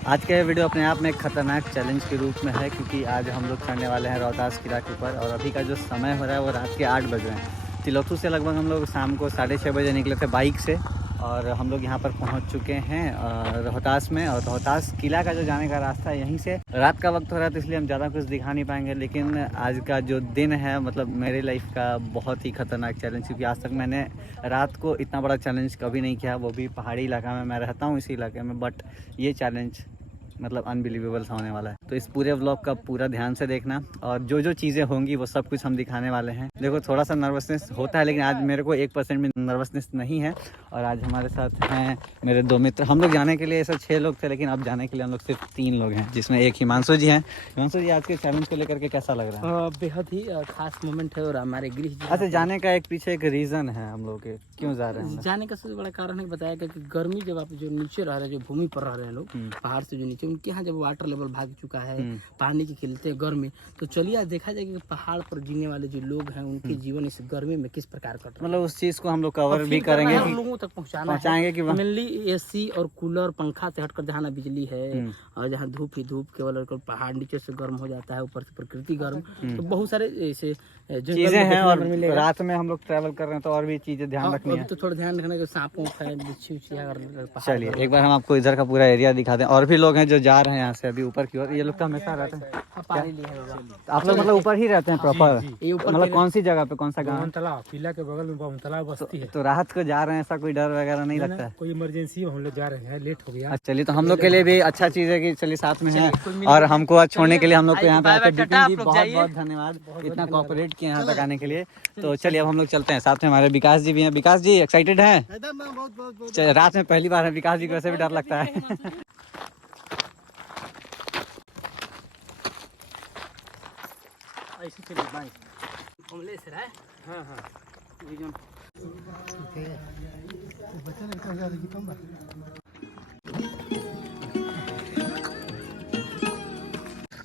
आज का ये वीडियो अपने आप में एक खतरनाक चैलेंज के रूप में है, क्योंकि आज हम लोग चढ़ने वाले हैं रोहतास किला के ऊपर। और अभी का जो समय हो रहा है वो रात के 8 बज रहे हैं। तिलोत्तू से लगभग हम लोग शाम को 6:30 बजे निकले थे बाइक से, और हम लोग यहाँ पर पहुँच चुके हैं रोहतास में। और रोहतास किला का जो जाने का रास्ता है यहीं से। रात का वक्त हो रहा है तो इसलिए हम ज़्यादा कुछ दिखा नहीं पाएंगे, लेकिन आज का जो दिन है मतलब मेरे लाइफ का बहुत ही खतरनाक चैलेंज, क्योंकि आज तक मैंने रात को इतना बड़ा चैलेंज कभी नहीं किया, वो भी पहाड़ी इलाका में। मैं रहता हूँ इसी इलाके में, बट ये चैलेंज मतलब अनबिलीवेबल सा होने वाला है। तो इस पूरे व्लॉग का पूरा ध्यान से देखना, और जो जो चीज़ें होंगी वो सब कुछ हम दिखाने वाले हैं। देखो थोड़ा सा नर्वसनेस होता है, लेकिन आज मेरे को 1% भी नर्वसनेस नहीं है। और आज हमारे साथ हैं मेरे 2 मित्र। हम लोग जाने के लिए ऐसे 6 लोग थे, लेकिन अब जाने के लिए हम लोग सिर्फ 3 लोग हैं, जिसमें एक हिमांशु जी हैं। हिमांशु जी, आज के चैलेंज को लेकर के कैसा लग रहा है? बेहद ही खास मोमेंट है। और हमारे गिरीश जी अच्छा, जाने का एक पीछे एक रीज़न है हम लोग के क्यों जा रहे हैं? जाने का सबसे बड़ा कारण है बताया गया कि गर्मी, जब आप जो नीचे रह रहे हैं, जो भूमि पर रह रहे हैं लोग, पहाड़ से जो नीचे, उनके यहाँ जब वाटर लेवल भाग चुका है, पानी के खिलते हैं गर्मी, तो चलिए आज देखा जाएगा कि पहाड़ पर जीने वाले जो लोग हैं उनके जीवन इस गर्मी में किस प्रकार कट रहा है। मतलब उस चीज़ को हम लोग कवर भी करेंगे, हम लोगों तक पहुँचाएंगे कि मेनली एसी और कूलर पंखा से हटकर जहाँ ना बिजली है और जहाँ धूप ही धूप, केवल पहाड़ नीचे से गर्म हो जाता है, ऊपर से प्रकृति गर्म, तो बहुत सारे ऐसे चीजें हैं। और रात में हम लोग ट्रैवल कर रहे हैं तो और भी चीजें ध्यान रखनी है। तो थोड़ा ध्यान रखना कि सांप है, बिच्छू है। चलिए एक बार हम आपको इधर का पूरा एरिया दिखा दें। और भी लोग हैं जो जा रहे हैं यहाँ से अभी ऊपर की ओर। ये लोग तो हमेशा रहते हैं। आप लोग मतलब ऊपर ही रहते हैं प्रॉपर? मतलब कौन सी जगह पे, कौन सा गाँव? किला के बगल में तालाब बस्ती है। तो रात को जा रहे हैं, ऐसा कोई डर वगैरह नहीं लगता है? कोई इमरजेंसी हम लोग जा रहे हैं, लेट हो गया। चलिए, तो हम लोग के लिए भी अच्छा चीज़ है कि चलिए साथ में है। और हमको आज छोड़ने के लिए हम लोग को यहाँ पे आए थे। बिपिन जी बहुत बहुत धन्यवाद, इतना कोऑपरेट किया यहाँ तक आने के लिए। तो चलिए अब हम लोग चलते हैं। साथ में हमारे विकास जी भी हैं। विकास जी एक्साइटेड हैं? चलिए, रात में पहली बार है विकास जी को, वैसे भी डर लगता है।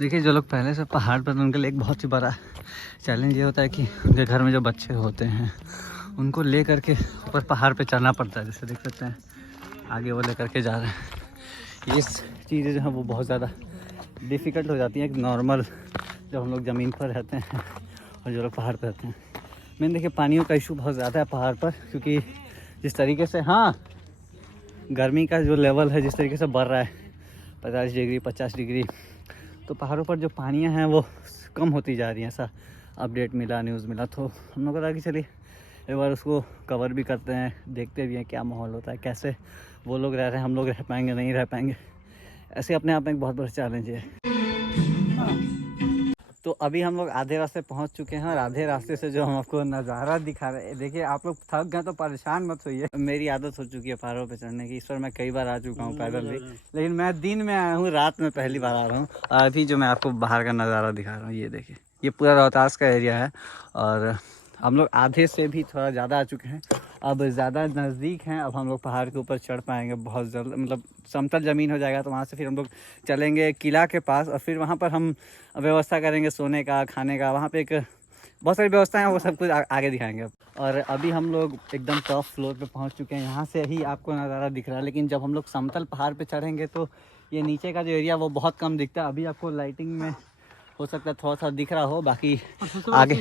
देखिए, जो लोग पहले से पहाड़ पर, उनके लिए एक बहुत ही बड़ा चैलेंज ये होता है कि उनके घर में जो बच्चे होते हैं उनको ले करके ऊपर पहाड़ पे चढ़ना पड़ता है। जैसे देख सकते हैं आगे वो ले करके जा रहे हैं। ये चीज़ें जो हैं वो बहुत ज़्यादा डिफ़िकल्ट हो जाती हैं एक नॉर्मल जब हम लोग ज़मीन पर रहते हैं और जो लोग पहाड़ पर रहते हैं। मैंने देखिए पानियों का इशू बहुत ज़्यादा है पहाड़ पर, क्योंकि जिस तरीके से गर्मी का जो लेवल है जिस तरीके से बढ़ रहा है 50 डिग्री 50 डिग्री, तो पहाड़ों पर जो पानियाँ हैं वो कम होती जा रही हैं। ऐसा अपडेट मिला, न्यूज़ मिला, तो हम लोग को लगा कि चलिए एक बार उसको कवर भी करते हैं, देखते भी हैं क्या माहौल होता है, कैसे वो लोग रह रहे हैं, हम लोग रह पाएंगे नहीं रह पाएंगे। ऐसे अपने आप में एक बहुत बड़ा चैलेंज है। तो अभी हम लोग आधे रास्ते पहुंच चुके हैं, और आधे रास्ते से जो हम आपको नज़ारा दिखा रहे हैं, देखिए आप लोग थक गए तो परेशान मत होइए। मेरी आदत हो चुकी है पहाड़ों पे चढ़ने की। इस पर मैं कई बार आ चुका हूँ पैदल भी, लेकिन मैं दिन में आया हूँ, रात में पहली बार आ रहा हूँ। और अभी जो मैं आपको बाहर का नज़ारा दिखा रहा हूँ, ये देखिए, ये पूरा रोहतास का एरिया है। और हम लोग आधे से भी थोड़ा ज़्यादा आ चुके हैं, अब ज़्यादा नज़दीक हैं। अब हम लोग पहाड़ के ऊपर चढ़ पाएंगे बहुत जल्द, मतलब समतल ज़मीन हो जाएगा, तो वहाँ से फिर हम लोग चलेंगे किला के पास, और फिर वहाँ पर हम व्यवस्था करेंगे सोने का, खाने का। वहाँ पे एक बहुत सारी व्यवस्थाएं हैं, वो सब कुछ आगे दिखाएंगे। और अभी हम लोग एकदम टॉप फ्लोर पे पहुँच चुके हैं। यहाँ से ही आपको नज़ारा दिख रहा है, लेकिन जब हम लोग समतल पहाड़ पर चढ़ेंगे तो ये नीचे का जो एरिया वो बहुत कम दिखता है। अभी आपको लाइटिंग में हो सकता है थोड़ा सा दिख रहा हो, बाकी आगे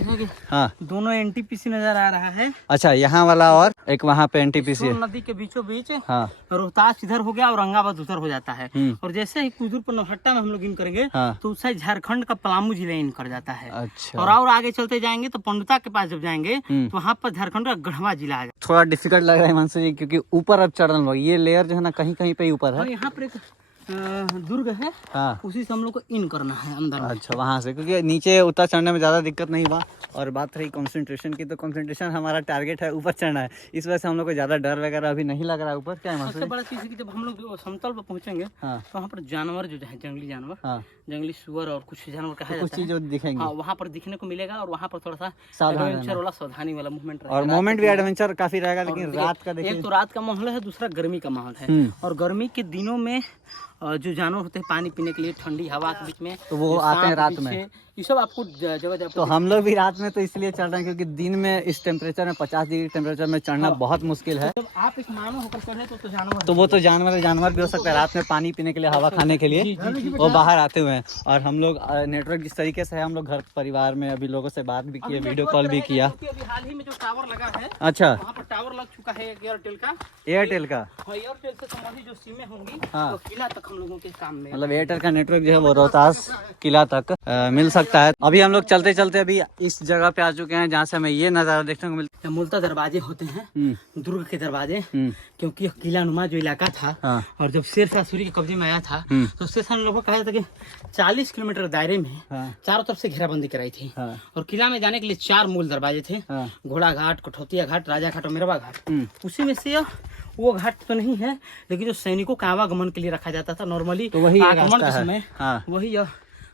दोनों एनटीपीसी नजर आ रहा है। अच्छा, यहाँ वाला और एक वहाँ पे एनटीपीसी नदी के बीचों बीच रोहतास इधर हो गया, औरंगाबाद उधर हो जाता है। और जैसे ही कुछ दूर पर नौहट्टा में हम लोग इन करेंगे तो उस साइड झारखंड का पलामू जिला इन कर जाता है। अच्छा। और आगे चलते जाएंगे तो पंडुता के पास जब जाएंगे तो वहाँ पर झारखंड का गढ़वा जिला आ जाएगा। थोड़ा डिफिकल्ट लग रहा है हिमांशु जी, क्योंकि ऊपर अब चढ़ने लगा, ये लेयर जो है ना कहीं कहीं पे ही ऊपर है। यहाँ पर एक दुर्ग है, उसी से हम लोग को इन करना है अंदर। अच्छा, वहाँ से, क्योंकि नीचे उतर चढ़ने में ज़्यादा दिक्कत नहीं हुआ। और बात रही कंसंट्रेशन की, तो कंसंट्रेशन हमारा टारगेट है ऊपर चढ़ना है, इस वजह से हम लोग को ज़्यादा डर वगैरह अभी नहीं लग रहा है ऊपर। क्या सबसे बड़ा चीज़ है कि जब हम लोग समतल पर पहुँचेंगे तो वहाँ पर जानवर जो है, जंगली जानवर, जंगली सुअर और कुछ जानवर कहा जाता है, कुछ चीज़ दिखेंगे, वहाँ पर दिखने को मिलेगा। और वहाँ पर थोड़ा सा सावधानी वाला मूवमेंट रहेगा, और मोमेंट भी एडवेंचर काफ़ी रहेगा। लेकिन रात का देखिए, एक तो रात का माहौल है, दूसरा गर्मी का माहौल है। और गर्मी के दिनों में जो जानवर होते हैं पानी पीने के लिए ठंडी हवा के बीच में, तो वो आते हैं रात में। ये सब आपको जगह जगह तो हम लोग भी रात में तो इसलिए चढ़ रहे हैं क्योंकि दिन में इस टेम्परेचर में 50 डिग्री टेम्परेचर में चढ़ना बहुत मुश्किल है। जब आप एक मानव होकर चढ़े तो जानवर तो वो तो जानवर भी हो सकता है रात में पानी पीने के लिए, हवा खाने के लिए वो बाहर आते हुए हैं। और हम लोग नेटवर्क जिस तरीके से है, हम लोग घर परिवार में अभी लोगों से बात भी किए, वीडियो कॉल भी किया। अभी हाल ही में जो टावर लगा है, अच्छा, वहाँ पर टावर लग चुका है एयरटेल का। एयरटेल का, एयरटेल से संबंधित जो सिमें होंगी हाँ, वो किला तक हम लोगों के काम में, मतलब एयरटेल का नेटवर्क जो है वो रोहतास किला तक मिल सकता है। अभी हम लोग चलते चलते अभी इस जगह पे आ चुके हैं जहाँ से हमें ये नज़ारा देखने को मिलता है। मूलतः दरवाजे होते हैं दुर्ग के दरवाजे, क्योंकि यह किला नुमा जो इलाका था, हाँ, और जब शेर शाह सूरी के कब्जे में आया था तो उससे सन लोगों कहा था कि 40 किलोमीटर दायरे में चारों तरफ से घेराबंदी कराई थी। और किला में जाने के लिए 4 मूल दरवाजे थे, घोड़ा घाट, कठौतिया घाट, राजा घाट और मेरवा घाट। उसी में से वो घाट तो नहीं है, लेकिन जो सैनिकों का आवागमन के लिए रखा जाता था नॉर्मली, तो वही आक्रमण के समय वही यह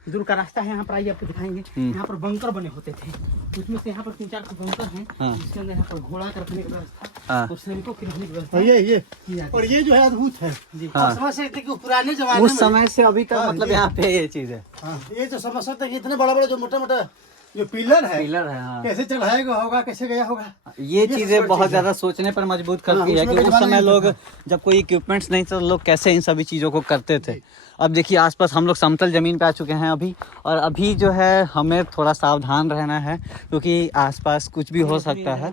दूर का रास्ता है। यहाँ पर आइए आपको दिखाएंगे, यहाँ पर बंकर बने होते थे, उसमें से यहाँ पर 3-4 बंकर हैं, जिसके अंदर यहाँ पर घोड़ा का रखने की व्यवस्था और सैनिकों की रखने की व्यवस्था ये और ये जो है अद्भुत है। समझ सकते कि पुराने जमाने उस समय से अभी तक मतलब यहाँ पे ये चीज है। ये तो समझ सकते हैं कि इतने बड़ा बड़ा जो मोटा मोटा जो पिलर है, हाँ। कैसे चढ़ाएगा होगा, कैसे गया होगा, ये चीजें बहुत ज्यादा सोचने पर मजबूर करती है कि उस समय लोग जब कोई इक्विपमेंट्स नहीं था, लोग कैसे इन सभी चीजों को करते थे। अब देखिए आसपास हम लोग समतल जमीन पे आ चुके हैं अभी, और अभी जो है हमें थोड़ा सावधान रहना है क्योंकि आसपास कुछ भी हो सकता है,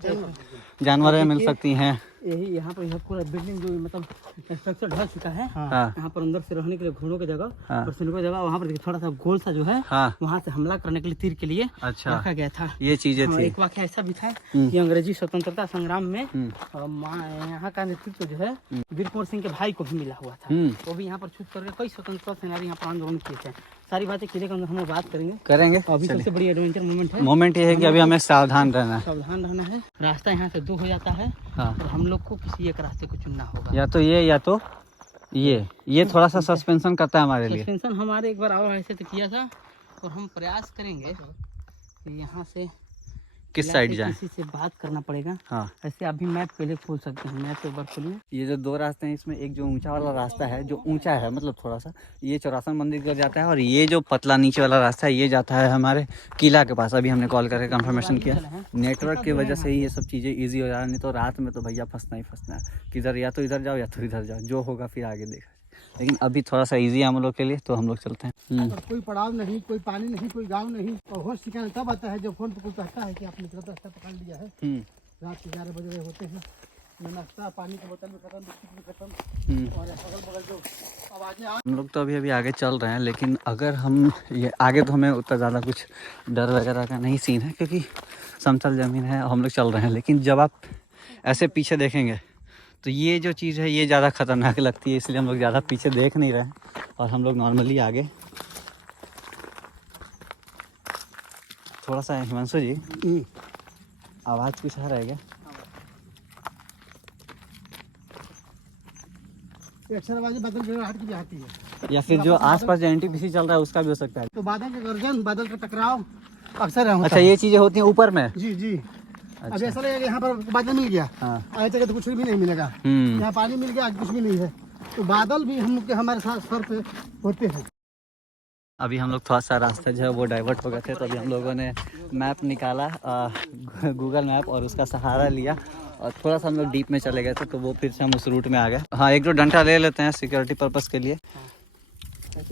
जानवरें मिल सकती हैं। यही यहाँ पर यह पूरा बिल्डिंग जो मतलब स्ट्रक्चर ढह चुका है, हाँ, यहाँ पर अंदर से रहने के लिए घोड़ों की जगह हाँ, और सैनिकों की जगह, वहाँ पर थोड़ा सा गोल सा जो है, हाँ, वहाँ से हमला करने के लिए तीर के लिए अच्छा रखा गया था। ये चीजें थी। एक वाक्य ऐसा भी था कि अंग्रेजी स्वतंत्रता संग्राम में यहाँ का नेतृत्व जो है वीर कुंवर सिंह के भाई को भी मिला हुआ था। वो भी यहाँ पर छूट करके कई स्वतंत्रता सेनानी यहाँ पर आंदोलन किए थे। सारी बातें किले के अंदर हम लोग बात करेंगे। अभी सबसे बड़ी एडवेंचर मोमेंट ये है कि अभी हमें सावधान रहना है। रास्ता यहाँ से 2 हो जाता है, और हम लोग को किसी एक रास्ते को चुनना होगा, या तो ये या तो ये थोड़ा सा सस्पेंशन करता है हमारे लिए। सस्पेंशन हमारे एक बार और ऐसे तो किया था, और हम प्रयास करेंगे कि यहाँ से किस साइड जाएं? किसी से बात करना पड़ेगा। हाँ, ऐसे अभी मैप पहले खोल सकते हैं, मैप एक बार खोलिए। ये जो 2 रास्ते हैं, इसमें एक जो ऊंचा वाला रास्ता है, जो ऊंचा है मतलब थोड़ा सा, ये चौरासन मंदिर कर जाता है, और ये जो पतला नीचे वाला रास्ता है ये जाता है हमारे किला के पास। अभी हमने कॉल करके कंफर्मेशन किया, नेटवर्क की वजह से ही ये सब चीज़ें ईजी हो जा रहा है, नहीं तो रात में तो भैया फंसना ही फंसना है, किधर या तो इधर जाओ या तो इधर जाओ, जो होगा फिर आगे देखा। लेकिन अभी थोड़ा सा इजी है हम लोग के लिए, तो हम लोग चलते हैं। कोई पड़ाव नहीं, कोई पानी नहीं, कोई गाँव नहीं, और होश ठिकाना तब आता है जब फोन पर कोई कहता है कि आपने गलत रास्ता पकड़ लिया है। रात के 11 बजे होते हैं, नाश्ता पानी की बोतल में खत्म, बिस्किट में खत्म, और अगल बगल जो आवाजें। हम लोग तो अभी आगे चल रहे हैं, लेकिन अगर हम ये आगे तो हमें उतना ज़्यादा कुछ डर वगैरह का नहीं सीन है क्योंकि समतल ज़मीन है, हम लोग चल रहे हैं। लेकिन जब आप ऐसे पीछे देखेंगे तो ये जो चीज़ है ये ज़्यादा खतरनाक लगती है, इसलिए हम लोग ज़्यादा पीछे देख नहीं रहे हैं, और हम लोग नॉर्मली आगे। थोड़ा सा हिमांशु जी आवाज़ कुछ आ रहा है क्या? अक्सर आवाजें बादल गड़गड़ाहट की भी आती है, या फिर जो आसपास जो एनटीपीसी चल रहा है उसका भी हो सकता है। तो बादल के गर्जन, बादल का टकराव अक्सर होता अच्छा, ये चीज़ें होती हैं ऊपर में। जी। अब ऐसा लगेगा यहाँ पर बादल मिल गया, आगे तक तो कुछ भी नहीं मिलेगा, यहाँ पानी मिल गया, कुछ भी नहीं है, तो बादल भी हमारे साथ सर पे होते हैं। अभी हम लोग थोड़ा सा रास्ता जो है वो डाइवर्ट हो गए थे, तो अभी हम लोगों ने मैप निकाला, गूगल मैप, और उसका सहारा लिया, और थोड़ा सा हम लोग डीप में चले गए थे, तो वो फिर से हम उस रूट में आ गए। हाँ, 1-2 डंडा ले लेते हैं सिक्योरिटी पर्पस के लिए,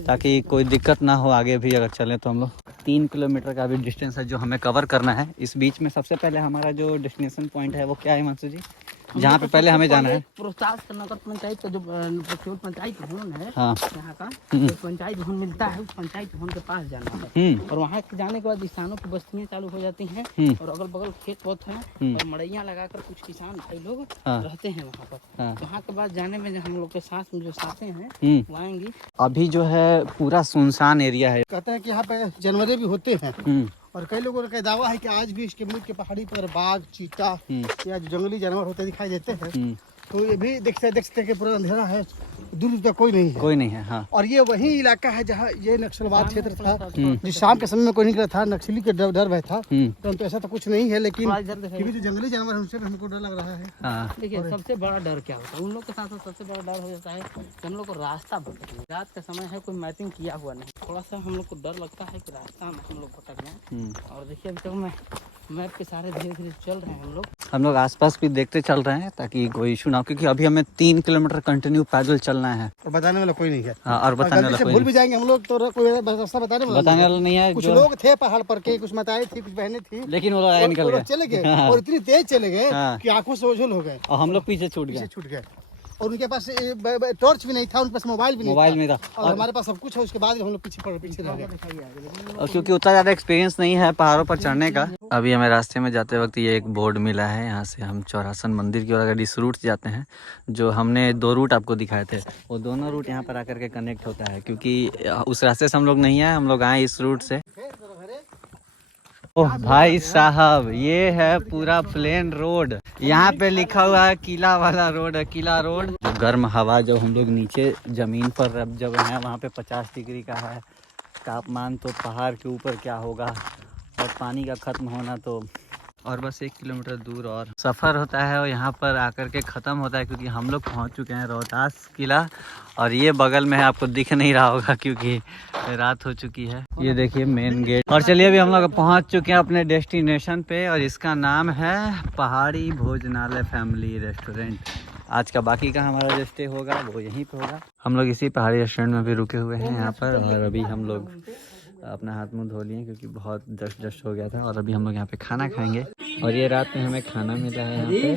ताकि कोई दिक्कत ना हो आगे भी अगर चलें तो। हम लोग 3 किलोमीटर का भी डिस्टेंस है जो हमें कवर करना है। इस बीच में सबसे पहले हमारा जो डेस्टिनेशन पॉइंट है वो क्या है हिमांशु जी, जहाँ पे पहले हमें जाना है? रोहतास नगर पंचायत का जो पंचायत भवन है, हाँ, यहाँ का जो पंचायत भवन मिलता है, उस पंचायत भवन के पास जाना है, और वहाँ जाने के बाद किसानों की बस्तियाँ चालू हो जाती हैं, और अगल बगल खेत बहुत हैं, और मड़ैयाँ लगाकर कुछ किसान भाई लोग रहते हैं वहाँ पर। वहाँ के बाद जाने में हम लोग के साथ में जो साथें हैं वो आएंगी। अभी जो है पूरा सुनसान एरिया है, कहते हैं कि यहाँ पे जानवर भी होते हैं, और कई लोगों का दावा है कि आज भी इसके मुल्क के पहाड़ी पर बाघ, चीता या जो जंगली जानवर होते दिखाई देते हैं। तो ये भी देख सकते हैं कि पूरा अंधेरा है, दूर दूर तक कोई नहीं है। कोई नहीं है। हाँ। और ये वही इलाका है जहाँ ये नक्सलवाद क्षेत्र था, जिस शाम के समय में कोई निकला था, नक्सली के डर भय था। तो ऐसा तो कुछ नहीं है, लेकिन फिर भी जो जंगली जानवर है उनसे भी हमको डर लग रहा है। हाँ। देखिए सबसे बड़ा डर क्या होता है उन लोग के साथ, सबसे बड़ा डर हो जाता है कि हम लोग को रास्ता भटकने। रात का समय है, कोई मैपिंग किया हुआ नहीं, थोड़ा सा हम लोग को डर लगता है कि रास्ता में हम लोग भटक जाएं। और देखिए अभी तक मैं मैप के सारे धीरे धीरे चल रहे हैं हम लोग आसपास भी देखते चल रहे हैं ताकि कोई इशू ना हो, क्योंकि अभी हमें 3 किलोमीटर कंटिन्यू पैदल चलना है। और बताने वाला कोई नहीं है। हाँ, और बताने वाला कोई भूल नहीं। भी जाएंगे हम लोग तो कोई रास्ता बताने वाला नहीं है। कुछ लोग थे पहाड़ पर के, कुछ माताएं थी, कुछ बहनें थी, लेकिन वो लोग निकल गए, चले गए और इतनी तेज चले गए हाँ। कि आंखों से ओझल हो गए और हम लोग पीछे छूट गए। और उनके पास टॉर्च भी नहीं था, उनके पास मोबाइल भी नहीं था और हमारे पास सब कुछ है। उसके बाद हम लोग पीछे रह गए, और क्योंकि उतना ज़्यादा एक्सपीरियंस नहीं है पहाड़ों पर चढ़ने का। अभी हमें रास्ते में जाते वक्त ये एक बोर्ड मिला है, यहाँ से हम चौरासन मंदिर की ओर अगर इस रूट से जाते हैं, जो हमने 2 रूट आपको दिखाए थे, वो दोनों रूट यहाँ पर आकर के कनेक्ट होता है, क्योंकि उस रास्ते से हम लोग नहीं आए, हम लोग आए इस रूट से। ओह भाई साहब, ये है पूरा प्लेन रोड। यहाँ पे लिखा हुआ है किला वाला रोड है, किला रोड। गर्म हवा जब हम लोग नीचे जमीन पर जब है वहाँ पे 50 डिग्री का है तापमान, तो पहाड़ के ऊपर क्या होगा। और पानी का खत्म होना तो और बस 1 किलोमीटर दूर और सफ़र होता है और यहाँ पर आकर के ख़त्म होता है, क्योंकि हम लोग पहुँच चुके हैं रोहतास किला। और ये बगल में है, आपको दिख नहीं रहा होगा क्योंकि रात हो चुकी है। ये देखिए मेन गेट। और चलिए अभी हम लोग पहुँच चुके हैं अपने डेस्टिनेशन पे, और इसका नाम है पहाड़ी भोजनालय फैमिली रेस्टोरेंट। आज का बाकी का हमारा जो स्टे होगा वो यहीं पे होगा। हम लोग इसी पहाड़ी रेस्टोरेंट में भी रुके हुए हैं यहाँ पर, और अभी हम लोग अपना हाथ मुंह धो लिए क्योंकि बहुत डस्ट हो गया था। और अभी हम लोग यहाँ पे खाना खाएंगे, और ये रात में हमें खाना मिला है यहाँ पे।